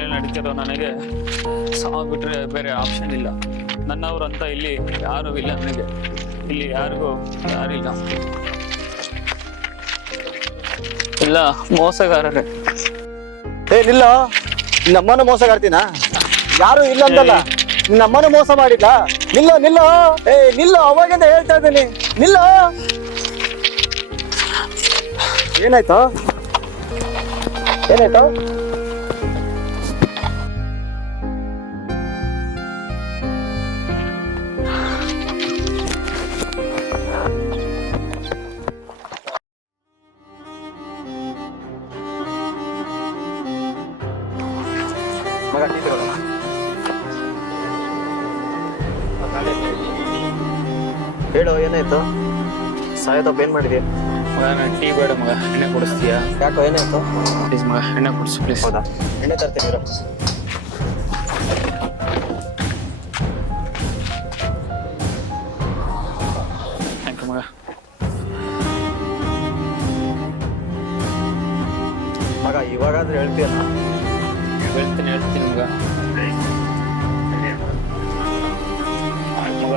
ಸಿಕ್ಕಿರೋ ನನಗೆ ಸಾವು ಬಿಟ್ರೆ ಬೇರೆ ಆಪ್ಷನ್ ಇಲ್ಲ. ನನ್ನವ್ರಂತ ಇಲ್ಲಿ ಯಾರು ಇಲ್ಲ ನನಗೆ. ಇಲ್ಲಿ ಯಾರಿಗೂ ಯಾರಿಲ್ಲ. ಇಲ್ಲ ಮೋಸಗಾರರೇ. ಏ ನಿಲ್ಲ. ನಮ್ಮನ್ನು ಮೋಸಗಾರ್ತೀನಾ ಯಾರು ಇಲ್ಲ ಅಂತಲ್ಲ ನಮ್ಮನ್ನು ಮೋಸ ಮಾಡಿಲ್ಲ ನಿಲ್ಲ ನಿಲ್ಲ. ಏ ನಿಲ್ಲ ಅವಾಗಿಂದ ಹೇಳ್ತಾ ಇದ್ದೀನಿ. ನಿಲ್ಲ. ಏನಾಯ್ತು? ಏನಾಯ್ತು? ಸಾಯೋದಪ್ಪ ಏನ್ ಮಾಡಿದ್ಯಾ ಮಗ ನಾನು ಟೀ ಬೇಡ ಮಗ ಎಣ್ಣೆ ಕೊಡಿಸ್ತೀಯಾ? ಯಾಕೋ ಏನಾಯ್ತು ಪ್ಲೀಸ್ ಮಗ ಎಣ್ಣೆ ಕೊಡಿಸು ಪ್ಲೀಸ್. ಹೌದಾ? ಎಣ್ಣೆ ತರ್ತೀನಿ ಇರು. ಥ್ಯಾಂಕ್ ಯು ಮಗ. ಮಗ ಇವಾಗಾದ್ರೂ ಹೇಳ್ತೀಯಲ್ಲ ಹೇಳ್ತೀನಿ ಹೇಳ್ತೀನಿ ಮಗ. ಮಗ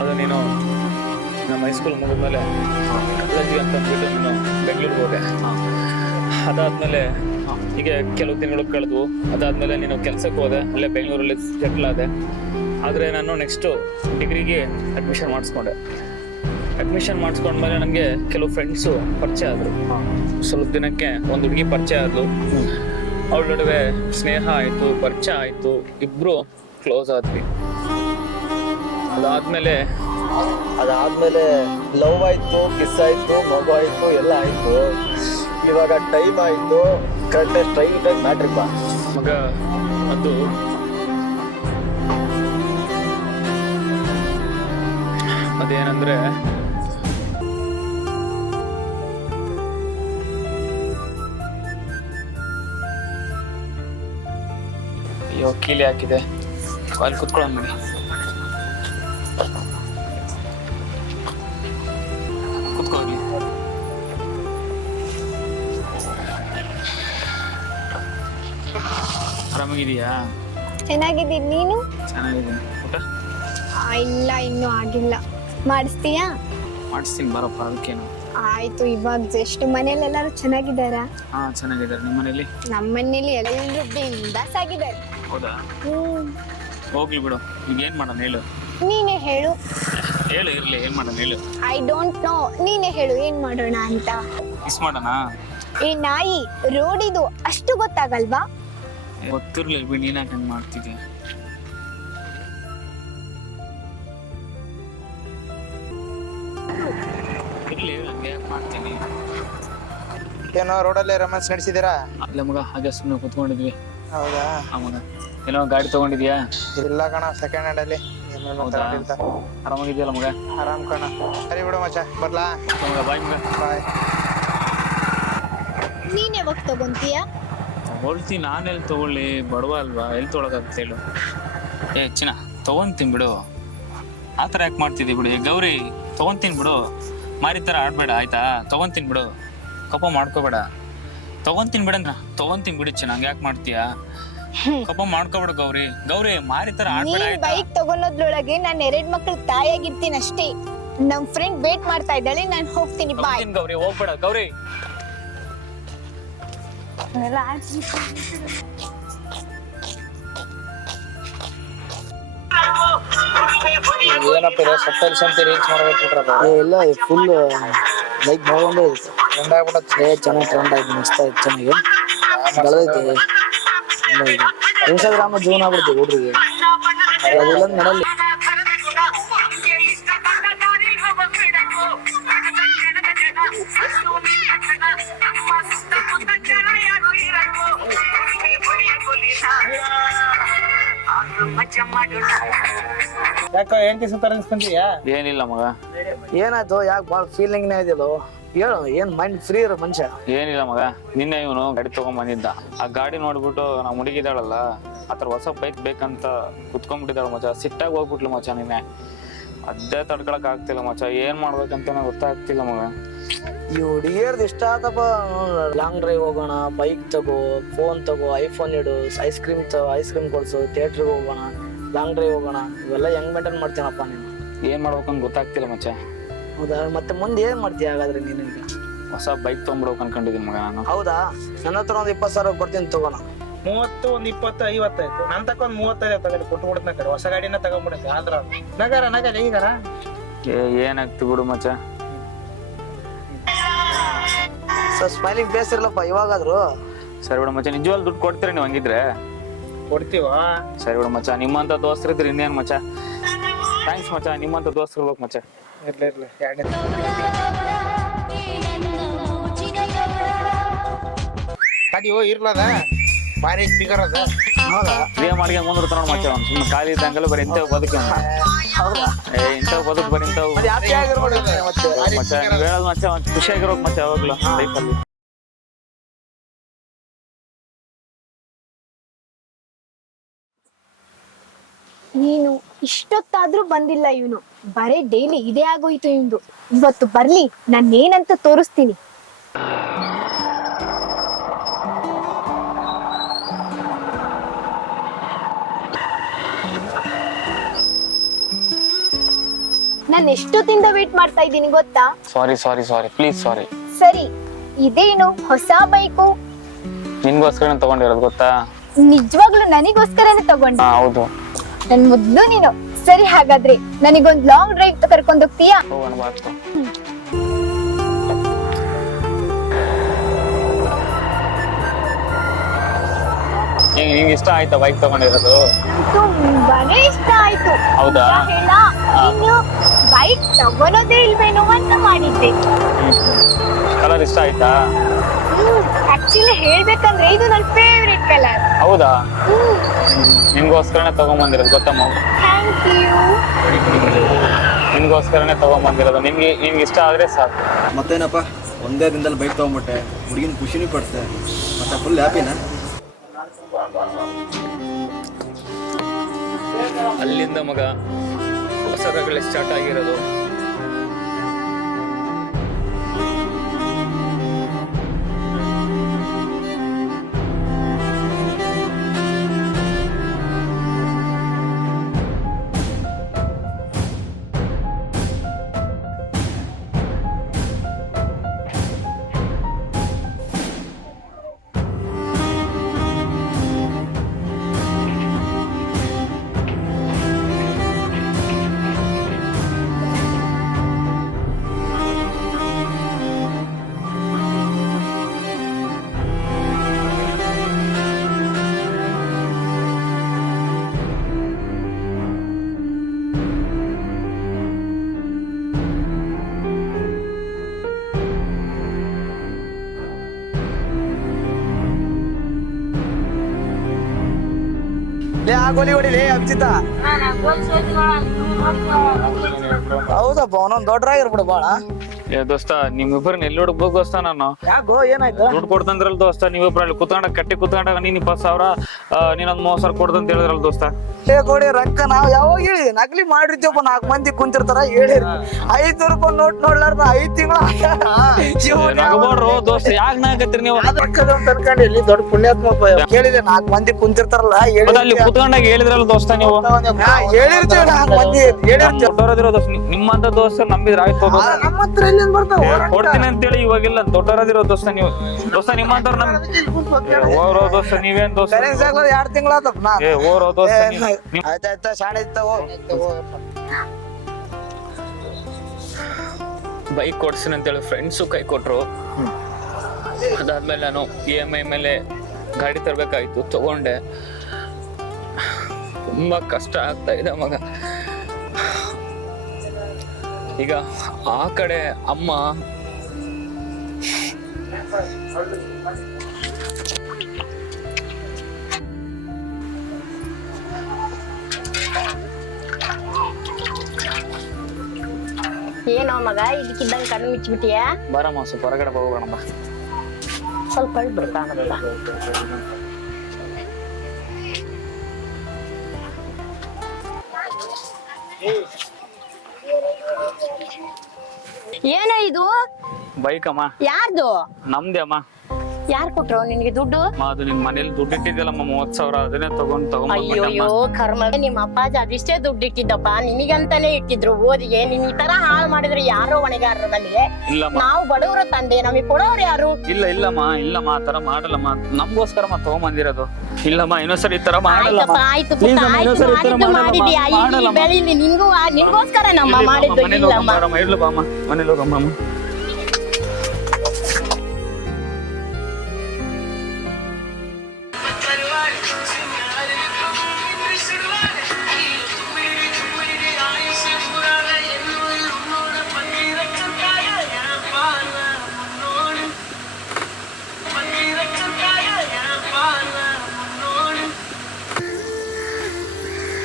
ಅದು ನೀನು ನಮ್ಮ ಹೈಸ್ಕೂಲ್ ಮುಗಿದ್ಮೇಲೆ ಕಾಲೇಜಿಗೆ ಅಂತ ಅಂದ್ಬಿಟ್ಟು ನಾನು ಬೆಂಗಳೂರಿಗೆ ಹೋದೆ ಅದಾದಮೇಲೆ ಹೀಗೆ ಕೆಲವು ತಿಂಗಳು ಕಳೆದು ಅದಾದಮೇಲೆ ನೀನು ಕೆಲಸಕ್ಕೆ ಹೋದೆ. ಅಲ್ಲೇ ಬೆಂಗಳೂರಲ್ಲಿ ಸೆಟ್ಲ್ ಆದೆ. ಆದರೆ ನಾನು ನೆಕ್ಸ್ಟು ಡಿಗ್ರಿಗೆ ಅಡ್ಮಿಷನ್ ಮಾಡಿಸ್ಕೊಂಡೆ. ಅಡ್ಮಿಷನ್ ಮಾಡಿಸ್ಕೊಂಡ್ಮೇಲೆ ನನಗೆ ಕೆಲವು ಫ್ರೆಂಡ್ಸು ಪರಿಚಯ ಆದರು. ಸ್ವಲ್ಪ ದಿನಕ್ಕೆ ಒಂದು ಹುಡುಗಿ ಪರಿಚಯ ಆದಳು ಅವಳ ನಡುವೆ ಸ್ನೇಹ ಆಯಿತು, ಪರಿಚಯ ಆಯಿತು. ಇಬ್ಬರು ಕ್ಲೋಸ್ ಆದ್ವಿ. ಅದಾದ್ಮೇಲೆ ಅದಾದ್ಮೇಲೆ ಲವ್ ಆಯ್ತು ಕಿಸ್ ಆಯ್ತು ಮಗು ಆಯ್ತು, ಎಲ್ಲ ಆಯ್ತು. ಇವಾಗ ಟೈಮ್ ಆಯ್ತು. ಕರೆಕ್ಟ್ ಸ್ಟ್ರೈಟ್ ಆಗಿ ಮ್ಯಾಟ್ರಿಕ್ ಮಗ, ಅದು ಅದೇನಂದ್ರೆ, ಅಯ್ಯೋ, ಕೀಲಿ ಹಾಕಿದೆ. ಅಲ್ಲಿ ಕುತ್ಕೊಳ್ಳೋಣ ಆರಾಮಾಗಿದೆಯಾ ಚೆನ್ನಾಗಿದ್ದೀನಿ. ನೀನು? ಚೆನ್ನಾಗಿದ್ದೀನಿ. ಊಟ? ಆ, ಇಲ್ಲ ಇನ್ನೂ ಆಗಿಲ್ಲ. ಮಾಡಿಸ್ತೀಯಾ? ಮಾಡಿಸ್ತೀನಿ ಬರಪ್ಪ ಅದಕ್ಕೇನು. ಆಯ್ತು ಇವಾಗ ಜಸ್ಟ್ ಮನೇಲಿ ಎಲ್ಲರೂ ಚೆನ್ನಾಗಿದ್ದಾರಾ? ಹಾ ಚೆನ್ನಾಗಿದ್ದಾರೆ. ನಿಮ್ಮ ಮನೇಲಿ ನಮ್ಮ ಮನೇಲಿ ಎಲ್ಲರೂ ಬಿಂದಾಸ್ ಆಗಿದ್ದಾರೆ. ಹೌದಾ? ಹ್ಮ್. ಹೋಗ್ಲಿ ಬಿಡು. ಈಗ ಏನ್ ಮಾಡೋಣ ಹೇಳು. ನೀನೇ ಹೇಳು. ಹೇಳು ಇರ್ಲಿ ಏನ್ ಮಾಡೋಣ ಹೇಳು. ಐ ಡೋಂಟ್ ನೋ ನೀನೇ ಹೇಳು ಏನ್ ಮಾಡೋಣ ಅಂತ. ಮಿಸ್ ಮಾಡೋಣ? ಈ ನಾಯಿ ರೋಡಿದು ಅಷ್ಟು ಗೊತ್ತಾಗಲ್ವಾ? ಗೊತ್ತಿರ್ಲಿಲ್ಲ ಬಿ ನೀನ್ ಯಾಕೆ ಹಂಗ್ ಮಾಡ್ತಿದ್ಯ? ಇರ್ಲಿ ಹಂಗೆ ಯಾಕ್ ಮಾಡ್ತೀನಿ? ಏನೋ ರೋಡಲ್ಲೇ ರೊಮ್ಯಾನ್ಸ್ ನಡೆಸಿದ್ದೀರಾ? ಅಲ್ಲ ಮಗ ಹಾಗೆ ಸುಮ್ಮನೆ ಕೂತ್ಕೊಂಡಿದ್ವಿ. ಹೌದಾ? ಆ ಮಗ ಏನೋ ಗಾಡಿ ತಗೊಂಡಿದ್ಯಾ? ಇಲ್ಲ ಕಣ ಸೆಕೆಂಡ್ ಹ್ಯಾಂಡ್ ಅಲ್ಲಿ. ಏನೇನೋ ಹೌದಾ? ತಗೊಂಡಿರ್ತ. ಆರಾಮಾಗಿದ್ಯಲ್ಲ ಮಗ? ಆರಾಮ್ ಕಣ. ಸರಿ ಬಿಡು ಮಚ್ಚ ಬರ್ಲಾ? ಮಗ ಬಾಯ್ ಮಗ. ಬಾಯ್. ನೀನ್ ಯಾವಾಗ ತಗೊಂತೀಯ? ತಗೊಳ್ತೀನಿ ಎಲ್ಲಿ ತಗೊಳ್ಳಿ ಬಡವ ಅಲ್ವಾ? ಎಲ್ಲಿ ತೊಗೊಳಕಾಗುತ್ತೆ ಹೇಳು. ಏ ಚಿನ್ನ ತಗೊಂತೀನಿ ಬಿಡು. ಆ ಥರ ಯಾಕೆ ಮಾಡ್ತಿದ್ದಿ ಬಿಡು? ಗೌರಿ ತಗೊಂತೀನಿ ಬಿಡು. ಮಾರಿ ಥರ ಆಡಬೇಡ ಆಯ್ತಾ? ತಗೊಂತೀನಿ ಬಿಡು. ಕಪ ಮಾಡ್ಕೋಬೇಡ. ತಗೊಂತೀನಿ ಬಿಡಂದ್ರ? ತಗೊಂತೀನಿ ಬಿಡು ಚಿನ್ನ ಹಂಗೆ ಯಾಕೆ ಮಾಡ್ತೀಯಾ? ಕಪ ಮಾಡ್ಕೋಬೇಡ ಗೌರಿ. ಗೌರಿ ಮಾರಿ ಥರ ಆಡ್ಬೇಡ ನೀನ್ ಆಯ್ತಾ? ಬೈಕ್ ತಗೊಳೋದ್ರೊಳಗೆ ನಾನು ಎರಡ್ ಮಕ್ಳು ತಾಯಿಯಾಗಿರ್ತೀನಿ ಅಷ್ಟೇ ನಮ್ಮ ಫ್ರೆಂಡ್ ವೇಟ್ ಮಾಡ್ತಾ ಇದ್ದಾಳೆ ನಾನು ಹೋಗ್ತೀನಿ ಬಾಯ್ ತಗೊಂತೀನಿ ಗೌರಿ ಹೋಗ್ಬೇಡ. ಗೌರಿ ಏನಪ್ಪ ಇದು ಸತ್ತಲ್ ಸಂತೆ ರೀಚ್ ಮಾಡ್ಬೇಕು ಏ ಇಲ್ಲ ಫುಲ್ ಲೈಕ್ ಬಾಗೊಂಡೆ ಟ್ರೆಂಡ್ ಆಗ್ಬಿಡತ್ತೆ ಏ ಚೆನ್ನಾಗಿ ಟ್ರೆಂಡ್ ಆಯ್ತು ಮಸ್ತ್ ಆಯ್ತು ಚೆನ್ನಾಗಿ ಬೆಳೆದೈತಿ ಇನ್ಸ್ಟಾಗ್ರಾಮ್ ಜೂನ್ ಆಗ್ಬಿಡ್ತು ಹುಡ್ರಿಗೆ ಅದಿಲ್ಲ ನಡಲ್ಲಿ ಯಾಕೋ ಹೆಂಡತಿ ಸುತ್ತಾರ ಅನ್ಸ್ಕೊಂತೀಯಾ ಏನಿಲ್ಲ ಮಗ. ಏನಾಯ್ತು? ಯಾಕೆ ಭಾಳ ಫೀಲಿಂಗ್ನೇ ಇದೆಯಲ್ಲ ಹೇಳು ಏನ್ ಮೈಂಡ್ ಫ್ರೀ ಇರೋ ಮನುಷ್ಯ? ಏನಿಲ್ಲ ಮಗ. ನಿನ್ನೆ ಇವನು ಗಾಡಿ ತಗೊಂಡ್ ಬಂದಿದ್ದ ಆ ಗಾಡಿ ನೋಡ್ಬಿಟ್ಟು ನಾ ಹುಡುಗಿದಾಳಲ್ಲ ಆತರ ಥರ ಹೊಸ ಬೈಕ್ ಬೇಕಂತ ಕುತ್ಕೊಂಡ್ಬಿಟ್ಟಿದ್ದಾಳ ಮಚ ಸಿಟ್ಟಾಗಿ ಹೋಗ್ಬಿಟ್ಲು ಮಚ ನಿನ್ನೆ. ಅದೇ ತಡ್ಕೊಳಕ್ ಆಗ್ತಿಲ್ಲ ಮಚ ಏನ್ ಮಾಡ್ಬೇಕಂತ ಗೊತ್ತಾಗ್ತಿಲ್ಲ ಮಗ. ಈ ಹುಡುಗಿಯರ್ದು ಇಷ್ಟ ಆತಪ್ಪ. ಲಾಂಗ್ ಡ್ರೈವ್ ಹೋಗೋಣ ಬೈಕ್ ತಗೋ ಫೋನ್ ತಗೋ ಐಫೋನ್ ಇಡು ಐಸ್ ಕ್ರೀಮ್ ತಗೋ ಐಸ್ ಕ್ರೀಮ್ ಕೊಡ್ಸು ಥಿಯೇಟ್ರಿಗೆ ಹೋಗೋಣ. ಲಾಂಗ್ ಡ್ರೈವ್ ಹೋಗೋಣ. ಇವೆಲ್ಲ ಹೆಂಗ್ ಮೇಂಟೈನ್ ಮಾಡ್ತೀನಪ್ಪ ನೀನು? ಏನ್ ಮಾಡ್ಬೇಕಂತ ಗೊತ್ತಾಗ್ತಿಲ್ಲ ಮಚ್ಚ. ಹೌದಾ? ಮತ್ತೆ ಮುಂದೆ ಏನ್ ಮಾಡ್ತೀಯ ಹಾಗಾದ್ರೆ ನೀನು ಈಗ? ಹೊಸ ಬೈಕ್ ತೊಗೊಂಡ್ಬಿಡ್ಬೇಕು ಅನ್ಕೊಂಡಿದ್ದೀನಿ ಮಗ ನಾನು. ಹೌದಾ? ನನ್ನ ಹತ್ರ ಒಂದು ಇಪ್ಪತ್ತು ಸಾವಿರ ಕೊಡ್ತೀನಿ ತಗೋಣ. ಮೂವತ್ತು ಒಂದ್ ಇಪ್ಪತ್ತು ಐವತ್ತಾಯ್ತು ನನ್ ತಕ್ಕ ಒಂದ್ ಮೂವತ್ತೈದು ತಗೊಂಡು ಕೊಟ್ಟು ಬಿಡ್ತಾನೆ ಕಡೆ. ಹೊಸ ಗಾಡಿನ ತಗೊಂಡ್ಬಿಡುತ್ತೆ ಆದ್ರ ನಗರ ನಗರ ಈಗಾರ ಏ ಏನಾಗ್ತಿ ಬಿಡು ಮಚ್ಚ. ಸರ್ ಸ್ಮೈಲಿಂಗ್ ಬೇಸ್ ಇರಲಪ್ಪ ಇವಾಗಾದ್ರು. ಸರಿ ಬಿಡು ಮಚ್ಚ ನಿಜವಾಗ್ಲೂ ದುಡ್ಡು ಕೊಡ್ತೀರಿ ನೀವು ಹಂಗಿದ್ರೆ? ಕೊಡ್ತೀವ? ಸರಿ ಬಿಡು ಮಚ್ಚ ನಿಮ್ಮಂತ ದೋಸ್ತರು ಇದ್ರೆ ಇನ್ನೇನ್ ಮಚ್ಚ? ಥ್ಯಾಂಕ್ಸ್ ಮಚ್ಚ ನಿಮ್ಮಂತ ದೋಸ್ತರು ಇರ್ಬೇಕು ಮಚ್ಚ. ಇರ್ಲಿ ಇರ್ಲಿ ಎರಡನೇ ಅದಿಯೋ ಇರ್ಲದ? ಭಾರಿ ಸ್ಪೀಕರ್ ಅದ. ಹೌದಾ? ಇದೇ ಮಾಡಿಗೆ ಮುಂದಿರ್ತಾನ ನೋಡ್ ಮಚ್ಚ ಅವ್ನು. ಸುಮ್ಮನೆ ಖಾಲಿ ಇದ್ದಂಗೆಲ್ಲ ಬರೀ ಇಂಥವ್ ಬದುಕಿ ಏ ಇಂಥವ್ ಬದುಕು ಬರೀ ಇಂಥವ್. ಮತ್ತೆ ಮಚ್ಚ ನೀವ್ ಹೇಳೋದು ಮಚ್ಚ ಒಂದ್ ಖುಷಿಯಾಗಿರೋಕ್ ಮಚ್ಚ ಯಾವಾಗ್ಲೂ ಲೈಫಲ್ಲಿ ನೀನು ಇಷ್ಟೊತ್ತಾದ್ರೂ ಬಂದಿಲ್ಲ ಇವನು. ಬರೇ ಡೈಲಿ ಇದೇ ಆಗೋಯ್ತು ಇವ್ದು ಇವತ್ತು ಬರ್ಲಿ ನಾನು ಏನಂತ ತೋರಿಸ್ತೀನಿ. ನಾನು ಎಷ್ಟೊತ್ತಿಂದ ವೇಟ್ ಮಾಡ್ತಾ ಇದ್ದೀನಿ ಗೊತ್ತಾ? ಸಾರಿ ಸಾರಿ ಸಾರಿ ಪ್ಲೀಸ್ ಸಾರಿ ಸರಿ ಇದೇನು ಹೊಸ ಬೈಕು? ನಿನ್ಗೋಸ್ಕರ ತಗೊಂಡಿರೋದು ಗೊತ್ತಾ? ನಿಜವಾಗ್ಲೂ ನನಗೋಸ್ಕರನೇ ತಗೊಂಡೆ ಹಾ ಹೌದು. ನನ್ ಮುದ್ದು ನೀನು. ಸರಿ ಹಾಗಾದ್ರೆ ನನಗೊಂದ್ ಲಾಂಗ್ ಡ್ರೈವ್ ಕರ್ಕೊಂಡು ಹೋಗ್ತೀಯಾ? ಹೋಗೋಣ ಬಾತು ನಿಂಗೆ ಇಷ್ಟ ಆಯ್ತಾ ಬೈಕ್ ತಗೊಂಡಿರೋದು? ತುಂಬಾನೇ ಇಷ್ಟ ಆಯ್ತು. ಹೌದಾ? ನಿಜ ಹೇಳ ಇನ್ನು ಬೈಕ್ ತಗೊಳೋದೇ ಇಲ್ವೇನೋ ಅಂತ ಮಾಡಿದ್ದೆ. ಕಲರ್ ಇಷ್ಟ ಆಯ್ತಾ? ಆಕ್ಚುಲಿ ಹೇಳ್ಬೇಕಂದ್ರೆ ಇದು ನನ್ನ ಫೇವ್ರೆಟ್ ಕಲರ್ ಹೌದಾ? ನಿಮ್ಗೋಸ್ಕರನೇ ತಗೊಂಬಂದಿರೋದು ಗೊತ್ತಮ್ಮ? ಥ್ಯಾಂಕ್ ಯು ನಿಮ್ಗೋಸ್ಕರನೇ ತಗೊಂಬಂದಿರೋದು. ನಿಮ್ಗೆ ನಿಮ್ಗೆ ಇಷ್ಟ ಆದ್ರೆ ಸಾಕು. ಮತ್ತೇನಪ್ಪ? ಒಂದೇ ದಿನದಲ್ಲಿ ಬೈಕ್ ತೊಗೊಂಬಿಟ್ಟೆ. ಹುಡುಗಿನ ಖುಷಿನೂ ಪಡ್ತೆ. ಮತ್ತೆ ಫುಲ್ ಹ್ಯಾಪಿನಾ ಅಲ್ಲಿಂದ ಮಗ ಹೊಸ ರಗಳೆ ಸ್ಟಾರ್ಟ್ ಆಗಿರೋದು. ಲೇ ಆಗೋಲಿ ಹೊಡಿಲಿ ಅಭಿಜಿತ ಹೌದಪ್ಪ ಅವನೊಂದು ದೊಡ್ಡರಾಗಿರ್ಬಿಡು ಬಾಳ. ಏ ದೋಸ್ತ ನಿಮ್ಮಿಬ್ಬರನ್ನ ಎಲ್ಲಿ ಹುಡುಕ್ಬೇಕು ದೋಸ್ತ ನಾನು? ಯಾಕೋ ಏನಾಯ್ತು? ದುಡ್ಡು ಕೊಡ್ತಂದ್ರಲ್ಲ ದೋಸ್ತ ನೀವಿಬ್ರು ಅಲ್ಲಿ ಕುತ್ಕೊಂಡ ಕಟ್ಟಿ ಕುತ್ಕೊಂಡಾಗ ನೀನ್ ಇಪ್ಪತ್ತು ಸಾವಿರ ನೀನೊಂದ್ ಮೂವತ್ತು ಸಾವಿರ ಕೊಡ್ದಂತ ಹೇಳಿದ್ರಲ್ಲ ದೋಸ್ತ. ಏ ಕೊಡಿ ರೊಕ್ಕ ನಾವ್ ಯಾವಾಗ ಹೇಳಿ ನಕಲಿ ಮಾಡಿರ್ತೀವಪ್ಪ ನಾಲ್ಕು ಮಂದಿ ಕುಂತಿರ್ತಾರ ಹೇಳಿ. ಐದು ರೂಪಾಯಿ ನೋಟ್ ನೋಡ್ಲಾರ ಐದ್ ತಿಂಗಳ ನಗಬೋಡ್ರು ದೋಸ್ತ ಯಾಕ ನಾಗತ್ತೀರಿ ನೀವು? ತರ್ಕೊಂಡು ಇಲ್ಲಿ ದೊಡ್ಡ ಪುಣ್ಯಾತ್ಮ ಕೇಳಿದೆ ನಾಲ್ಕು ಮಂದಿ ಕುಂತಿರ್ತಾರಲ್ಲ ಮತ್ತೆ ಅಲ್ಲಿ ಕುತ್ಕೊಂಡಾಗ ಹೇಳಿದ್ರಲ್ಲ ದೋಸ್ತ ನೀವು? ಹಾ, ಹೇಳಿರ್ತೀವಿ ನಾಲ್ಕು ಮಂದಿ ಹೇಳಿರ್ತೀವಿ. ದೊಡ್ಡವರದಿರೋ ದೋಸ್ತ ನಿಮ್ಮಂತ ದೋಸ್ತ ನಂಬಿದ್ರೆ ಆಯ್ತು ನಮ್ಮ ಹತ್ರ ಎಲ್ಲಿಂದ ಬರ್ತಾವ ಕೊಡ್ತೀನಿ ಅಂತೇಳಿ ಇವಾಗಿಲ್ಲ. ದೊಡ್ಡವರದಿರೋ ದೋಸ್ತ ನೀವು. ದೋಸ್ತ ನಿಮ್ಮಂತವ್ರು ನಮ್ ಓರೋ ದೋಸ್ತ ನೀವೇನ್ ದೋಸ್ತ? ಕರೆನ್ಸಿ ಆಗ್ಲದ ಎರಡ್ ತಿಂಗಳಾತಪ್ಪ ನಾ. ಏ ಓರೋ ದೋಸ್ತ ಆಯ್ತಾಯ್ತಾ ಶಾಣೆ ಇತ್ತ ಬೈಕ್ ಕೊಡ್ಸಿನ ಅಂತೇಳಿ ಫ್ರೆಂಡ್ಸು ಕೈ ಕೊಟ್ರು. ಅದಾದ್ಮೇಲೆ ನಾನು ಇ ಎಂ ಐ ಮೇಲೆ ಗಾಡಿ ತರಬೇಕಾಯ್ತು ತಗೊಂಡೆ. ತುಂಬಾ ಕಷ್ಟ ಆಗ್ತಾ ಇದೆ ಮಗ. ಈಗ ಆ ಕಡೆ ಅಮ್ಮ ಏನೋ ಮಗ ಇದಕ್ಕಿದ್ದಂಗೆ ಕಣ್ಣು ಮುಚ್ಚಿಬಿಟ್ಟಿಯ? ಬರಮ್ಮ ಸ್ವಲ್ಪ ಹೊರಗಡೆ ಹೋಗೋಣ ಬಾ. ಸ್ವಲ್ಪ ಅಳ್ಬಿಡು ಕಾಣಲ್ಲ ಏನೋ ಇದು? ಬೈಕ್ ಅಮ್ಮ ಯಾರ್ದು? ನಮ್ದೇ ಅಮ್ಮ. ಯಾರ್ ಕೊಟ್ರು ನಿನ್ಗೆ ದುಡ್ಡು? ಅದು ನಿನ್ ಮನೇಲಿ ದುಡ್ಡು ಇಟ್ಟಿದ್ಯಲ್ಲಮ್ಮ ಮೂವತ್ ಸಾವಿರ ಅದನ್ನೇ ತಗೊಂಡ್ ತಗೊಂಡ್ ಅಯ್ಯೋ ಕರ್ಮ ನಿಮ್ಮ ಅಪ್ಪಾಜಿ ಅದಿಷ್ಟೇ ದುಡ್ಡು ಇಟ್ಟಿದ್ದಪ್ಪ. ನಿನಗಂತಾನೆ ಇಟ್ಟಿದ್ರು ಓದಿಗೆ. ನೀನ್ ಈ ತರ ಹಾಳು ಮಾಡಿದ್ರೆ ಯಾರೋ ಹೊಣೆಗಾರರು ನಮಗೆ ಇಲ್ಲಮ್ಮ. ನಾವು ಬಡವರ ತಂದೆ ನಮಗೆ ಕೊಡೋರು ಯಾರು? ಇಲ್ಲ ಇಲ್ಲಮ್ಮ ಇಲ್ಲಮ್ಮ ಆ ತರ ಮಾಡಲ್ಲಮ್ಮ. ನಮ್ಗೋಸ್ಕರ ಮಾ ತಗೊಂಬಂದಿರೋದು. ಇಲ್ಲಮ್ಮ ಇನ್ನೊಂದ್ಸರಿ ಈ ತರ ಮಾಡಲ್ಲಮ್ಮ. ಆಯ್ತಪ್ಪ ಆಯ್ತು Please ಪುಟ್ಟ, ಅಮ್ಮ, ಆಯ್ತು ಇನ್ನೊಂದ್ಸರಿ ಈ ತರ ಮಾಡಿದ್ದು ಮಾಡಲ್ಲಮ್ಮ, ಮಾಡಿದ್ಯಾ. ಇಲ್ಲಿ ಮಾಡಲ್ಲಮ್ಮ. ಬೆಳೀಲಿ ನಿನ್ಗೂ ಆ- ನಿನ್ಗೋಸ್ಕರ ನಮ್ಮ ಮಾಡಿದ್ದು. ಮನೇಲಿ ಇಲ್ಲಮ್ಮ. ಹೋಗಮ್ಮ, ಇರ್ಲಿ ಬಾಮ್ಮ ಮನೇಲಿ ಹೋಗಮ್ಮ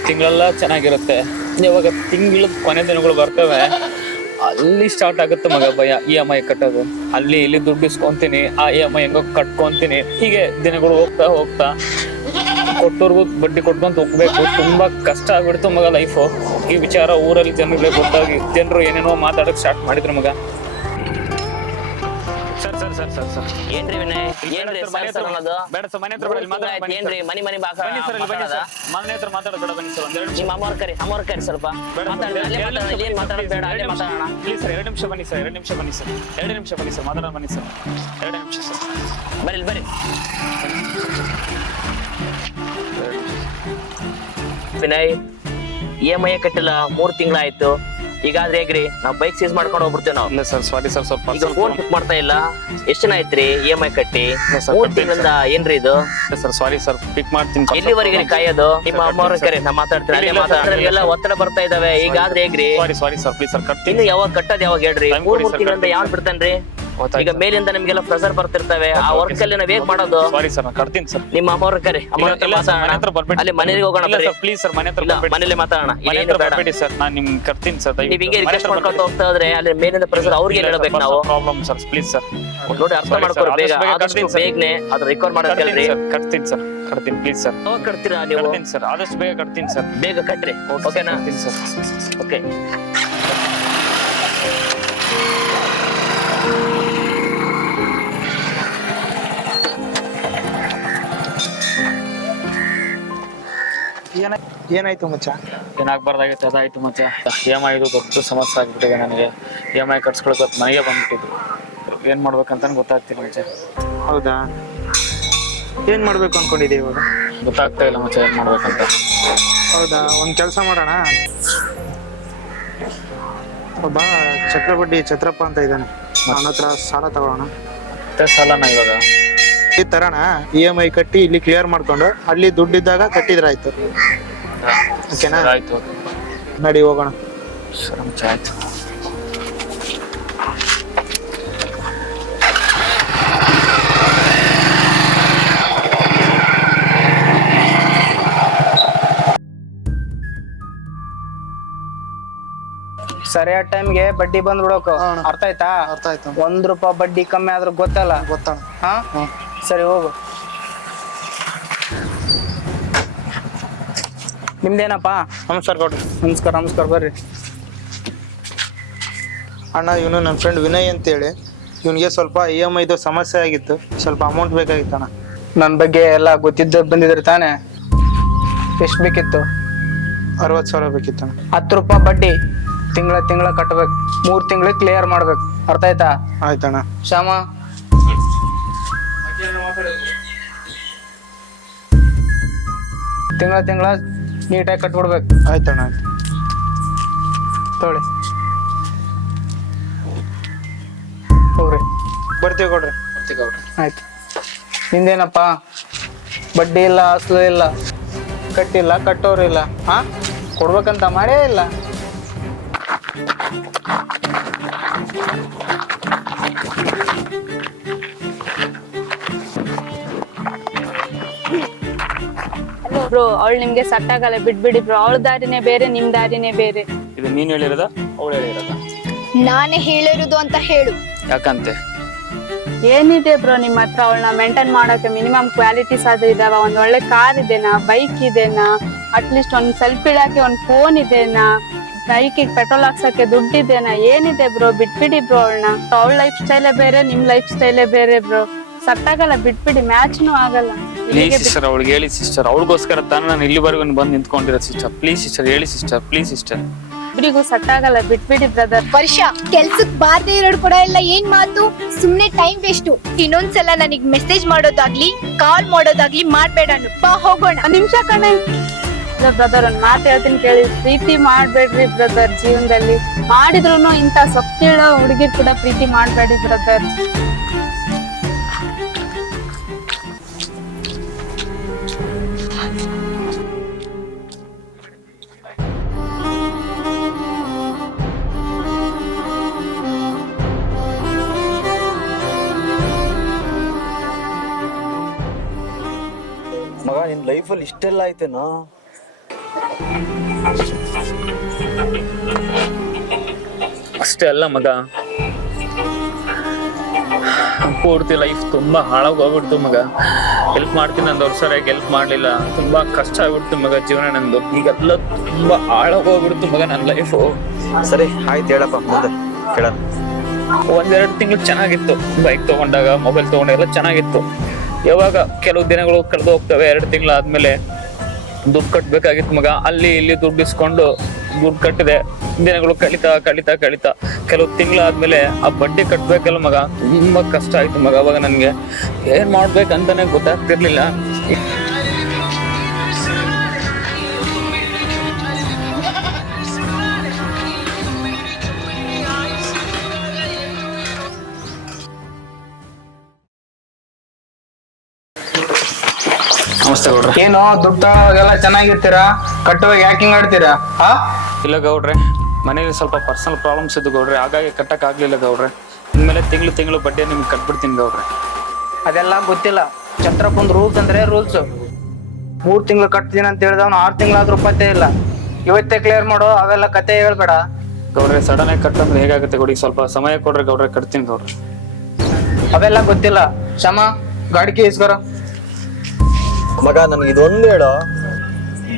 ತಿಂಗಳೆಲ್ಲ ಚೆನ್ನಾಗಿರುತ್ತೆ. ಇವಾಗ ತಿಂಗಳ ಕೊನೆ ದಿನಗಳು ಬರ್ತವೆ. ಅಲ್ಲಿ ಸ್ಟಾರ್ಟ್ ಆಗುತ್ತೆ ಮಗ ಭಯ ಇ ಎಂ ಐ ಕಟ್ಟೋದು. ಅಲ್ಲಿ ಇಲ್ಲಿ ದುಡ್ಡು ಇಸ್ಕೊಂತೀನಿ, ಆ ಇ ಎಂ ಐ ಹೆಂಗೋ ಕಟ್ಕೊಂತೀನಿ. ಹೀಗೆ ದಿನಗಳು ಹೋಗ್ತಾ ಹೋಗ್ತಾ ಕೊಟ್ಟೋರ್ಗು ಬಡ್ಡಿ ಕೊಟ್ಕೊಂತ ಹೋಗ್ಬೇಕು. ತುಂಬಾ ಕಷ್ಟ ಆಗ್ಬಿಡ್ತು ಮಗ ಲೈಫು ಈ ವಿಚಾರ ಊರಲ್ಲಿ ಜನರಿಗೆ ಗೊತ್ತಾಗಿ, ಜನರು ಏನೇನೋ ಮಾತಾಡಕ್ ಸ್ಟಾರ್ಟ್ ಮಾಡಿದ್ರು ಮಗ. Sir sir sir. ಏನ್ರಿ ವಿನಯ್? ಏನ್ರಿ ಸರ್, ಸರ್ ಅನ್ನೋದು ಬೇಡ ಸರ್ ಮನೆ ಹತ್ರ ಬರಲಿ ಮಾತಾಡ ಏನ್ರಿ ಮನಿ ಮನಿ ಬಾಕ ಬನ್ನಿ ಸರ್ ಇಲ್ಲಿ ಬನ್ನಿ ಸರ್. ಮನೆ ಹತ್ರ ಮಾತಾಡೋದು ಬೇಡ ಬನ್ನಿ ಸರ್ ಒಂದೆರಡು ನಿಮ್ಮ ಅಮ್ಮವ್ರ ಕರಿ ಅಮ್ಮವ್ರ ಕರಿ ಸ್ವಲ್ಪ. ಮಾತಾಡಿ ಅಲ್ಲೇ ಮಾತಾಡೋಣ ಏನ್ ಮಾತಾಡೋದು ಬೇಡ ಅಲ್ಲೇ ಮಾತಾಡೋಣ. ಪ್ಲೀಸ್ ಸರ್ ಎರಡು ನಿಮಿಷ ಬನ್ನಿ ಸರ್ ಎರಡು ನಿಮಿಷ ಬನ್ನಿ ಸರ್. ಎರಡು ನಿಮಿಷ ಬನ್ನಿ ಸರ್ ಮಾತಾಡೋಣ ಬನ್ನಿ ಸರ್. ಎರಡು ನಿಮಿಷ ಸರ್. ಇಲ್ಲಿ ಬರ್ರಿ. ವಿನಯ್ ಇ ಎಂ ಐ ಕಟ್ಟಿಲ್ಲ ಮೂರ್ ತಿಂಗಳಾಯ್ತು. ಈಗಾದ್ರೆ ಹೇಗ್ರಿ ನಾವ್ ಬೈಕ್ ಸೀಸ್ ಮಾಡ್ಕೊಂಡು ಹೋಗ್ಬಿಡ್ತೇವೆ ನಾವು. ಇಲ್ಲ ಸರ್ ಸಾರಿ ಸರ್ ಸ್ವಲ್ಪ ಈಗ ಫೋನ್ ಪಿಕ್ ಮಾಡ್ತಾ ಇಲ್ಲ. ಎಷ್ಟು ಜನ ಐತ್ರಿ ಇ ಎಂ ಐ ಕಟ್ಟಿ? sir, ಮೂರ್ ಕಟ್ತೀನಿ ತಿಂಗಳಿಂದ ಏನ್ರಿ ಇದು? ಸರ್ ಸಾರಿ ಸರ್ ಪಿಕ್ ಮಾಡ್ತೀನಿ ಎಲ್ಲಿವರೆಗೆ ರೀ ಕಾಯೋದು? ನಿಮ್ಮ ಅಮ್ಮವ್ರ ಕರೆ ನಾ ಮಾತಾಡ್ತೀನಿ. ಅಲ್ಲೇ ಇಲ್ಲ, ಇಲ್ಲ, sir, ಮಾತಾಡ್ತಾರೆ ಎಲ್ಲ ಒತ್ತಡ ಬರ್ತಾ ಇದಾವೆ. ಈಗಾದ್ರೆ ಹೇಗ್ರಿ? Sorry sorry sir please sir ಕಟ್ತೀನಿ. ಇನ್ನು ಯಾವಾಗ ಕಟ್ಟದ್ ಯಾವಾಗ ಹೇಳ್ರಿ? Time ಮೂರ್ ಕೊಡಿ ಮೂರ್ sir, ತಿಂಗಳಿಂದ ಕಟ್ತೀನಿ ಯಾವ್ sir. ಬಿಡ್ತಾನ್ರಿ? ಗೊತ್ತಾಯ್ತು ಈಗ. ಮೇಲಿಂದ ನಿಮ್ಗೆಲ್ಲ ಪ್ರೆಸರ್ ಬರ್ತಿರ್ತವೆ. ಆ ವರ್ಕ್ ಅಲ್ಲಿ ನಾವ್ ಹೇಗ್ ಮಾಡೋದು? ಸಾರಿ ಸರ್ ನಾನು ಕಟ್ತೀನಿ ಸರ್ ನಿಮ್ಮ ಅಮ್ಮವ್ರ ಕರೆ. ಅಮೌಂಟ್ ಹತ್ರ ಇಲ್ಲ ಸರ್ ಮನೆ ಹತ್ರ ಮಾತಾಡೋಣ ಬರ್ಬೇಡಿ. ಅಲ್ಲಿ ಮನೆಗೆ ಹೋಗೋಣ ಇಲ್ಲ ಸರ್ ಪ್ಲೀಸ್ ಸರ್ ಮನೆ ಹತ್ರ ಇಲ್ಲ ಬರ್ಬೇಡಿ. ಮನೇಲಿ ಮಾತಾಡೋಣ. ಮನೆ ಬೇಡ. ಬರ್ಬೇಡಿ ಸರ್ ನಾನು ನಿಮ್ ಕರ್ತೀನಿ ಸರ್ ನೀವ್ ಹಿಂಗೆ ರಿಕ್ವೆಸ್ಟ್ ಮಾಡ್ಕೊತ ಹೋಗ್ತಾ ಹೋದ್ರೆ ಅಲ್ಲಿ ಮೇಲಿಂದ ಪ್ರೆಸರ್ ಅವ್ರಿಗೆ ಹೇಳ್ಬೇಕು ನಾವು. ಪ್ರಾಬ್ಲಮ್ ಸರ್ ಪ್ಲೀಸ್ ಸರ್ ನೋಡಿ ಅರ್ಥ Sorry, ಮಾಡ್ಕೊರಿ sir. ಬೇಗ. ಆದಷ್ಟು ಬೇಗ ಆದಷ್ಟು ಕಟ್ತೀನಿ sir. ಬೇಗನೆ ಅದು ರಿಕವರ್ ಮಾಡೋದ್ ಕಟ್ತೀನಿ ಕೇಳ್ರಿ. ಸರ್ ಕಟ್ತೀನಿ ಸರ್ ಕಟ್ತೀನಿ ಪ್ಲೀಸ್ ಸರ್ ಯಾವಾಗ ಕಟ್ತೀರಾ ನೀವು? ಕಟ್ತೀನಿ ಸರ್ ಆದಷ್ಟು ಬೇಗ ಕಟ್ತೀನಿ ಸರ್ ಬೇಗ ಕಟ್ರಿ. ಓಕೆನಾ ಕಟ್ತೀನಿ ಸರ್ ಓಕೆ ಏನ ಏನಾಯ್ತು ಮಚ್ಚ? ಏನಾಗ್ಬಾರ್ದಾಗಿತ್ತು? ಅದಾಯ್ತು ಮಚ್ಚ. ಇ ಎಂ ಐ ಇದು ದೊಡ್ಡ ಸಮಸ್ಯೆ ಆಗ್ಬಿಟ್ಟಿದೆ ನನಗೆ. ಇ ಎಂ ಐ ಕಟ್ಸ್ಕೊಳಕ್ಕೆ ಮನೆಗೆ ಬಂದ್ಬಿಟ್ಟಿದ್ರು ಏನು ಮಾಡ್ಬೇಕಂತ ಗೊತ್ತಾಗ್ತಿಲ್ಲ ಮಚ್ಚ. ಹೌದಾ? ಏನ್ ಮಾಡ್ಬೇಕು ಅನ್ಕೊಂಡಿದ್ದೀವಿ ಇವಾಗ? ಗೊತ್ತಾಗ್ತಾ ಇಲ್ಲ ಮಚ್ಚ ಏನು ಮಾಡ್ಬೇಕಂತ. ಹೌದಾ? ಒಂದ್ ಕೆಲಸ ಮಾಡೋಣ? ಒಬ್ಬ ಚಕ್ರಬಡ್ಡಿ ಛತ್ರಪ್ಪ ಅಂತ ಇದ್ದಾನೆ. ಅವನ ಹತ್ರ ಸಾಲ ತಗೋಣ ಮತ್ತೆ ಸಾಲನ ಇವಾಗ? ತರಣ ಇ ಎಂ ಐ ಕಟ್ಟಿ ಇಲ್ಲಿ ಕ್ಲಿಯರ್ ಮಾಡ್ಕೊಂಡು ಅಲ್ಲಿ ದುಡ್ಡಿದ್ದಾಗ ಕಟ್ಟಿದ್ರಾಯ್ತು. ಓಕೆನಾ? ಆಯ್ತು. ನಡಿ ಹೋಗೋಣ. ಸರಿ ಆಯ್ತು. ಸರಿಯಾದ ಟೈಮ್ಗೆ ಬಡ್ಡಿ ಬಂದ್ಬಿಡೋಕು. ಅರ್ಥ ಆಯ್ತಾ? ಅರ್ಥ ಆಯ್ತು. ಒಂದ್ ರೂಪಾಯಿ ಬಡ್ಡಿ ಕಮ್ಮಿ ಆದ್ರೂ ಗೊತ್ತಲ್ಲ? ಗೊತ್ತಣ್ಣ. ಹಾ? ಸರಿ ಹೋಗು. ನಿಮ್ದೇನಪ್ಪ? ನಮಸ್ಕಾರ ಕೊಡ್ರಿ. ನಮಸ್ಕಾರ ನಮಸ್ಕಾರ ಬರ್ರಿ. ಅಣ್ಣ ಇವನು ನನ್ನ ಫ್ರೆಂಡ್ ವಿನಯ್ ಅಂತೇಳಿ. ಇವನಿಗೆ ಸ್ವಲ್ಪ ಇ ಎಂ ಐದು ಸಮಸ್ಯೆ ಆಗಿತ್ತು. ಸ್ವಲ್ಪ ಅಮೌಂಟ್ ಬೇಕಾಗಿತ್ತು ಅಣ್ಣ ನನ್ನ ಬಗ್ಗೆ ಎಲ್ಲ ಗೊತ್ತಿದ್ದ ಬಂದಿದ್ರಿ ತಾನೇ? ಎಷ್ಟು ಬೇಕಿತ್ತು? ಅರವತ್ತು ಸಾವಿರ ಬೇಕಿತ್ತು ಅಣ್ಣ ಹತ್ತು ರೂಪಾಯಿ ಬಡ್ಡಿ ತಿಂಗಳ ತಿಂಗಳ ಕಟ್ಟಬೇಕು ಮೂರು ತಿಂಗಳಿಗೆ ಕ್ಲಿಯರ್ ಮಾಡ್ಬೇಕು. ಅರ್ಥ ಆಯ್ತಾ? ಆಯ್ತಣ್ಣ. ಶ್ಯಾಮ ತಿಂಗಳ ತಿಂಗಳ ನೀಟಾಗಿ ಕಟ್ಬಿಡ್ಬೇಕು. ಆಯ್ತಣ್ಣ ಆಯ್ತು. ತೊಗೊಳ್ಳಿ. ಹೋಗ್ರಿ. ಬರ್ತೀವಿ ಕೊಡ್ರಿ. ಆಯ್ತು. ನಿಂದೇನಪ್ಪ ಬಡ್ಡಿ ಇಲ್ಲ ಅಸಲು ಇಲ್ಲ. ಕಟ್ಟಿಲ್ಲ ಕಟ್ಟೋರು ಇಲ್ಲ. ಹಾ ಕೊಡ್ಬೇಕಂತ ಮಾಡೇ ಇಲ್ಲ. ಬ್ರೋ ಅವಳು ನಿಮ್ಗೆ ಸಟ್ ಆಗಲ್ಲ ಬಿಟ್ಬಿಡಿ ಬ್ರೋ. ಅವಳ ದಾರಿನೇ ಬೇರೆ ನಿಮ್ ದಾರಿನೇ ಬೇರೆ. ಇದು ನೀನ್ ಹೇಳಿರೋದ ಅವಳು ಹೇಳಿರೋದ? ನಾನೇ ಹೇಳಿರೋದು ಅಂತ ಹೇಳು. ಯಾಕಂತೆ? ಏನಿದೆ ಬ್ರೋ ನಿಮ್ಮ ಹತ್ರ ಅವಳನ್ನ ಮೇಂಟೈನ್ ಮಾಡೋಕೆ ಮಿನಿಮಮ್ ಕ್ವಾಲಿಟೀಸ್ ಆದ್ರೆ ಇದಾವ. ಒಂದ್ ಒಳ್ಳೆ ಕಾರ್ ಇದೆನಾ ಬೈಕ್ ಇದೆನಾ ಅಟ್ಲೀಸ್ಟ್ ಒಂದ್ ಸೆಲ್ಫ್ ಇಡಕ್ಕೆ ಒಂದ್ ಫೋನ್ ಇದೆನಾ ಬೈಕಿಗೆ ಪೆಟ್ರೋಲ್ ಹಾಕ್ಸಕ್ಕೆ ಇದೆನಾ ಏನಿದೆ ಬ್ರೋ? ಬಿಟ್ಬಿಡಿ ಬ್ರೋ ಅವಳನ್ನ. ಅವಳ ಲೈಫ್ ಸ್ಟೈಲೇ ಬೇರೆ ನಿಮ್ ಲೈಫ್ ಸ್ಟೈಲೇ ಬೇರೆ ಬ್ರೋ. ಸಟ್ಟಾಗಲ್ಲ ಬಿಟ್ಬಿಡಿ ಮ್ಯಾಚ್ನು ಆಗಲ್ಲ. ಪ್ಲೀಸ್ ಸಿಸ್ಟರ್ ಅವಳಿಗೆ ಹೇಳಿ ಸಿಸ್ಟರ್ ಅವಳಿಗೋಸ್ಕರ ತಾನೇ ನಾನು ಇಲ್ಲಿವರೆಗೂ ಬಂದು ನಿಂತ್ಕೊಂಡಿರೋ ಸಿಸ್ಟರ್ ಪ್ಲೀಸ್ ಸಿಸ್ಟರ್ ಹೇಳಿ ಸಿಸ್ಟರ್ ಪ್ಲೀಸ್ ಸಿಸ್ಟರ್ ಇಬ್ಬರಿಗೂ ಸಟ್ಟಾಗಲ್ಲ ಬಿಟ್ಬಿಡಿ ಬ್ರದರ್ ವರ್ಷ ಕೆಲ್ಸಕ್ ಬಾರ್ದೇ ಇರೋರು ಕೂಡ ಇಲ್ಲ. ಏನ್ ಮಾತು? ಸುಮ್ನೆ ಟೈಮ್ ವೇಸ್ಟ್ ಇನ್ನೊಂದ್ಸಲ ನನಗ್ ಮೆಸೇಜ್ ಮಾಡೋದಾಗ್ಲಿ ಕಾಲ್ ಮಾಡೋದಾಗ್ಲಿ ಮಾಡ್ಬೇಡ. ಬಾ ಹೋಗೋಣ. ಒಂದ್ ನಿಮಿಷ ಕಣೆ. ಬ್ರದರ್ ಒಂದ್ ಮಾತು ಹೇಳ್ತೀನಿ ಕೇಳಿ. ಪ್ರೀತಿ ಮಾಡ್ಬೇಡ್ರಿ ಬ್ರದರ್ ಜೀವನದಲ್ಲಿ. ಮಾಡಿದ್ರು ಇಂತ ಸೊಪ್ಪಿಳೋ ಹುಡುಗಿರ್ ಕೂಡ ಪ್ರೀತಿ ಮಾಡ್ಬೇಡಿ ಬ್ರದರ್ ಲೈಫಲ್ಲಿ ಇಷ್ಟೆಲ್ಲ ಆಯ್ತೇನಾ? ಅಷ್ಟೇ ಅಲ್ಲ ಮಗ. ಪೂರ್ತಿ ಲೈಫ್ ತುಂಬಾ ಹಾಳಾಗಿ ಹೋಗ್ಬಿಡ್ತು ಮಗ. ಹೆಲ್ಪ್ ಮಾಡ್ತೀನಿ ಅಂದವ್ರು ಸರಿಯಾಗಿ ಹೆಲ್ಪ್ ಮಾಡ್ಲಿಲ್ಲ. ತುಂಬಾ ಕಷ್ಟ ಆಗ್ಬಿಡ್ತು ಮಗ ಜೀವನ ನಂದು. ಈಗೆಲ್ಲ ತುಂಬಾ ಹಾಳಾಗಿ ಹೋಗ್ಬಿಡ್ತು ಮಗ ನನ್ನ ಲೈಫು ಸರಿ ಆಯ್ತು ಹೇಳಪ್ಪ ಮುಂದೆ ಕೇಳೋಣ. ಒಂದೆರಡು ತಿಂಗಳು ಚೆನ್ನಾಗಿತ್ತು. ಬೈಕ್ ತಗೊಂಡಾಗ ಮೊಬೈಲ್ ತಗೊಂಡಾಗೆಲ್ಲ ಚೆನ್ನಾಗಿತ್ತು. ಯಾವಾಗ ಕೆಲವು ದಿನಗಳು ಕಳೆದು ಹೋಗ್ತವೆ, ಎರಡು ತಿಂಗಳಾದ್ಮೇಲೆ ದುಡ್ಡು ಕಟ್ಟಬೇಕಾಗಿತ್ತು ಮಗ. ಅಲ್ಲಿ ಇಲ್ಲಿ ದುಡ್ಡು ಇಸ್ಕೊಂಡು ದುಡ್ಡು ಕಟ್ಟಿದೆ. ದಿನಗಳು ಕಳೀತಾ ಕಳೀತಾ ಕಳೀತಾ. ಕೆಲವು ತಿಂಗಳಾದ್ಮೇಲೆ ಆ ಬಡ್ಡಿ ಕಟ್ಟಬೇಕಲ್ಲ ಮಗ. ತುಂಬಾ ಕಷ್ಟ ಆಯ್ತು ಮಗ ಅವಾಗ ನನಗೆ. ಏನು ಮಾಡ್ಬೇಕಂತಾನೆ ಗೊತ್ತಾಗ್ತಿರ್ಲಿಲ್ಲ. ದುಡ್ಡು ಎಲ್ಲ ಚೆನ್ನಾಗಿರ್ತೀರಾ? ಕಟ್ಟುವಾಗ ಯಾಕಿಂಗ್ ಆಡ್ತೀರಾ? ಹಾ? ಇಲ್ಲ ಗೌಡ್ರೆ ಮನೇಲಿ ಸ್ವಲ್ಪ ಪರ್ಸನಲ್ ಪ್ರಾಬ್ಲಮ್ಸ್ ಇದ್ದು ಗೌಡ್ರೆ ಹಾಗಾಗಿ ಕಟ್ಟಕ್ ಆಗ್ಲಿಲ್ಲ ಗೌಡ್ರೆ. ಇನ್ಮೇಲೆ ತಿಂಗಳು ತಿಂಗಳು ಬಡ್ಡಿ ನಿಮ್ಗೆ ಕಟ್ಬಿಡ್ತೀನಿ ಗೌಡ್ರೆ. ಅದೆಲ್ಲ ಗೊತ್ತಿಲ್ಲ. ಛತ್ರಕ್ಕೊಂದು ರೂಲ್ಸ್ ಅಂದ್ರೆ ರೂಲ್ಸ್ ಮೂರ್ ತಿಂಗಳು ಕಟ್ತೀನಿ ಅಂತ ಹೇಳಿದವನು ಆರು ತಿಂಗಳಾದ್ರೂ ಪತ್ತೆ ಇಲ್ಲ. ಇವತ್ತೇ ಕ್ಲಿಯರ್ ಮಾಡೋ ಅವೆಲ್ಲ ಕತೆ ಹೇಳ್ಬೇಡ. ಗೌಡ್ರೆ ಸಡನ್ ಆಗಿ ಕಟ್ಟಂದ್ರೆ ಹೇಗಾಗುತ್ತೆ ಗೌಡಿ ಸ್ವಲ್ಪ ಸಮಯ ಕೊಡ್ರಿ ಗೌಡ್ರೆ ಕಟ್ತೀನಿ ಗೌಡ್ರೆ. ಅವೆಲ್ಲ ಗೊತ್ತಿಲ್ಲ. ಕ್ಷಮ ಗಾಡಿ ಕೇಸ್ಕರ ಮಗ ನನಗೆ ಇದೊಂದು ಹೇಳೋ.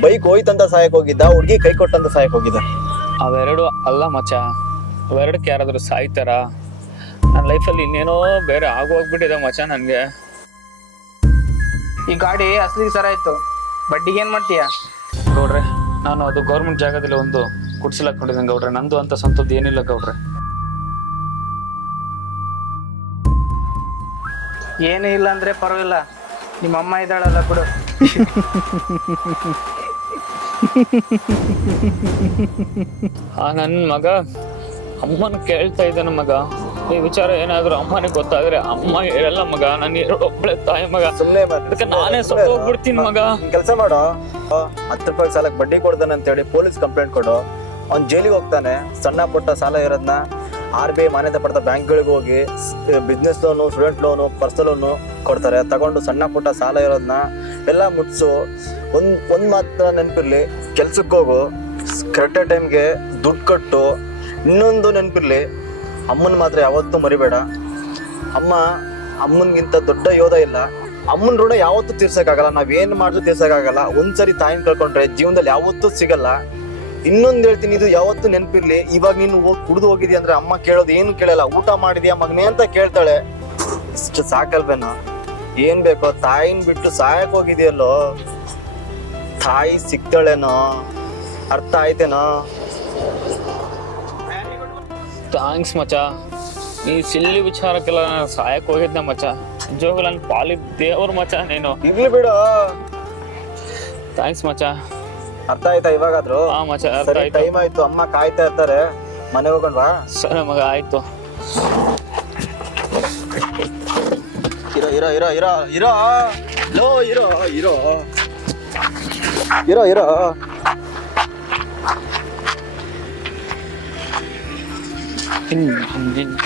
ಬೈಕ್ ಹೋಯ್ತಂತ ಸಹಾಯಕ್ಕೆ ಹೋಗಿದ್ದ, ಹುಡುಗಿ ಕೈ ಕೊಟ್ಟಂತ ಸಹಾಯಕ್ಕೆ ಹೋಗಿದ್ದ. ಅವೆರಡು ಅಲ್ಲ ಮಚ್ಚ, ಅವೆರಡಕ್ಕೆ ಯಾರಾದರೂ ಸಾಯ್ತಾರ? ನನ್ನ ಲೈಫಲ್ಲಿ ಇನ್ನೇನೋ ಬೇರೆ ಆಗೋಗ್ಬಿಟ್ಟಿದೆ ಮಚ್ಚ ನನಗೆ. ಈ ಗಾಡಿ ಅಸಲಿಗೆ ಸರ ಆಯ್ತು. ಬಡ್ಡಿಗೆ ಏನು ಮಾಡ್ತೀಯ? ಗೌಡ್ರೆ, ನಾನು ಅದು ಗೌರ್ಮೆಂಟ್ ಜಾಗದಲ್ಲಿ ಒಂದು ಕುಡ್ಸಿಲ್ ಹಾಕೊಂಡಿದ್ದೀನಿ ಗೌಡ್ರೆ. ನಂದು ಅಂತ ಸಂತದ್ದು ಏನಿಲ್ಲ ಗೌಡ್ರೆ. ಏನೂ ಇಲ್ಲ ಅಂದರೆ ಪರವಾಗಿಲ್ಲ. ನಿಮ್ಮ ಅಮ್ಮ ಇದ್ದಾಳಲ್ಲ ಬಿಡು. ಆ ನನ್ನ ಮಗ ಅಮ್ಮನ ಕೇಳ್ತಾ ಇದ್ದಾನೆ ಮಗ. ಈ ವಿಚಾರ ಏನಾದ್ರು ಅಮ್ಮನಿಗೆ ಗೊತ್ತಾದ್ರೆ ಅಮ್ಮ ಹೇಳಲ್ಲ ಮಗ. ನಾನು ಎರಡು ಒಬ್ಬಳೆ ತಾಯಿ ಮಗ. ಸುಮ್ನೆ ಅದಕ್ಕೆ ನಾನೇ ಸತ್ತು ಹೋಗ್ಬಿಡ್ತೀನಿ ಮಗ. ಕೆಲಸ ಮಾಡೋ. ಹತ್ತು ರೂಪಾಯಿ ಸಾಲಕ್ಕೆ ಬಡ್ಡಿ ಕೊಡ್ತಾನೆ ಅಂತ ಹೇಳಿ ಪೊಲೀಸ್ ಕಂಪ್ಲೇಂಟ್ ಕೊಡು. ಅವ್ನು ಜೈಲಿಗೆ ಹೋಗ್ತಾನೆ. ಸಣ್ಣ ಪುಟ್ಟ ಸಾಲ ಇರೋದನ್ನ ಆರ್ ಬಿ ಐ ಮಾನ್ಯತೆ ಪಡೆದ ಬ್ಯಾಂಕ್ಗಳಿಗೆ ಹೋಗಿ business loan student loan personal loan ಕೊಡ್ತಾರೆ. ತಗೊಂಡು ಸಣ್ಣ ಪುಟ್ಟ ಸಾಲ ಇರೋದನ್ನ ಎಲ್ಲ ಮುಟ್ಸು. ಒಂದು ಒಂದು ಮಾತ್ರ ನೆನಪಿರ್ಲಿ, ಕೆಲ್ಸಕ್ಕೆ ಹೋಗು ಕರೆಕ್ಟ್ ಟೈಮ್ಗೆ ದುಡ್ಡು ಕಟ್ಟು. ಇನ್ನೊಂದು ನೆನಪಿರ್ಲಿ, ಅಮ್ಮನ ಮಾತ್ರ ಯಾವತ್ತೂ ಮರಿಬೇಡ. ಅಮ್ಮ, ಅಮ್ಮನಿಗಿಂತ ದೊಡ್ಡ ಯೋಧ ಇಲ್ಲ. ಅಮ್ಮನ ಋಣ ಯಾವತ್ತೂ ತೀರ್ಸೋಕ್ಕಾಗಲ್ಲ. ನಾವೇನು ಮಾಡಿದ್ರು ತೀರ್ಸಕ್ಕಾಗಲ್ಲ. ಒಂದ್ಸರಿ ತಾಯಿನ ಕಳ್ಕೊಂಡ್ರೆ ಜೀವನದಲ್ಲಿ ಯಾವತ್ತೂ ಸಿಗಲ್ಲ. ಇನ್ನೊಂದ್ ಹೇಳ್ತೀನಿ ಇದು ಯಾವತ್ತೂ ನೆನಪಿರ್ಲಿ. ಇವಾಗ ನೀನು ಹೋಗಿ ಕುಡಿದು ಹೋಗಿದ್ಯಾ ಅಂದ್ರೆ ಅಮ್ಮ ಕೇಳೋದು ಏನು ಕೇಳಲ್ಲ. ಊಟ ಮಾಡಿದ್ಯಾ ಮಗನೇ ಅಂತ ಕೇಳ್ತಾಳೆ. ಇಷ್ಟು ಸಾಕಲ್ವೇನೋ? ಏನ್ ಬೇಕೋ? ತಾಯಿನ ಬಿಟ್ಟು ಸಾಯಕ್ ಹೋಗಿದ್ಯಲ್ಲೋ? ತಾಯಿ ಸಿಕ್ತಾಳೇನೋ? ಅರ್ಥ ಆಯ್ತೇನೋ? ಥ್ಯಾಂಕ್ಸ್ ಮಚ ಈ ಸಿಲ್ಲಿ ವಿಚಾರಕ್ಕೆಲ್ಲ ನಾನು ಸಹಾಯಕ್ಕೆ ಹೋಗಿದ್ದೆ ಮಚ ನಿಜವಾಗ್ಲೂ ನನ್ನ ಪಾಲಿದ ದೇವ್ರ ಮಚ್ಚ ನೀನು. ಇರ್ಲಿ ಬಿಡು. ಥ್ಯಾಂಕ್ಸ್ ಮಚ್ಚ. ಅರ್ಥ ಆಯ್ತಾ ಇವಾಗಾದ್ರು? ಹಾ ಮಚ್ಚ ಅರ್ಥ ಸರಿ ಆಯ್ತು. ಟೈಮ್ ಆಯ್ತು. ಅಮ್ಮ ಕಾಯ್ತಾ ಇರ್ತಾರೆ. ಮನೆ ಹೋಗೋಣವಾ ಸರಿ ಮಗ ಆಯ್ತು. ಇರೋ ಇರೋ ಇರೋ ಇರೋ ಇರೋ. ಲೋ ಇರೋ ಇರೋ. ಇರೋ ಇರೋ. ಇನ್ ಇನ್ ಹಿಂಗ್